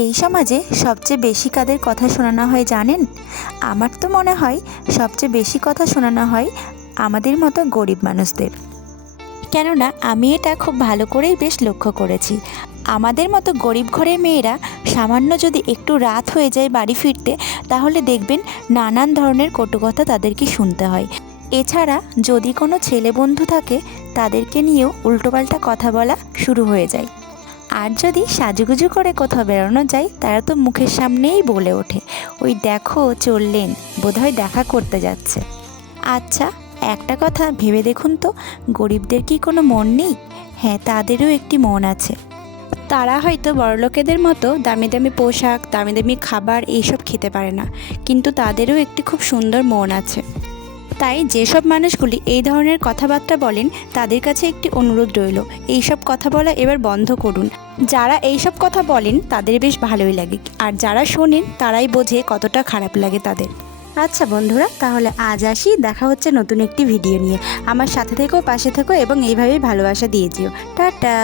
এই সমাজে সবচেয়ে বেশি কাদের কথা শোনানো হয় জানেন? আমার তো মনে হয় সবচেয়ে বেশি কথা শোনানো হয় আমাদের মতো গরিব মানুষদের। কেননা আমি এটা খুব ভালো করেই বেশ লক্ষ্য করেছি। আমাদের মতো গরিব ঘরের মেয়েরা সামান্য যদি একটু রাত হয়ে যায় বাড়ি ফিরতে, তাহলে দেখবেন নানান ধরনের কটুকথা তাদেরকে শুনতে হয়। এছাড়া যদি কোনো ছেলে বন্ধু থাকে, তাদেরকে নিয়েও উল্টোপাল্টা কথা বলা শুরু হয়ে যায়। আর যদি সাজুগুজু করে কোথাও বেরোনো যায়, তারা তো মুখের সামনেই বলে ওঠে, ওই দেখো, চললেন, বোধহয় দেখা করতে যাচ্ছে। আচ্ছা একটা কথা ভেবে দেখুন তো, গরিবদের কি কোনো মন নেই? হ্যাঁ তাদেরও একটি মন আছে। তারা হয়তো বড়লোকেদের মতো দামি দামি পোশাক, দামি দামি খাবার, এইসব খেতে পারে না, কিন্তু তাদেরও একটি খুব সুন্দর মন আছে। তাই যেসব মানুষগুলি এই ধরনের কথাবার্তা বলেন, তাদের কাছে একটি অনুরোধ রইল, এইসব কথা বলা এবার বন্ধ করুন। যারা এইসব কথা বলেন, তাদের বেশ ভালোই লাগে, আর যারা শোনেন, তারাই বোঝে কতটা খারাপ লাগে তাদের। আচ্ছা বন্ধুরা, তাহলে আজ আসি, দেখা হচ্ছে নতুন একটি ভিডিও নিয়ে। আমার সাথে থেকেও পাশে থেকো, এবং এইভাবেই ভালোবাসা দিয়ে যেও। টাটা!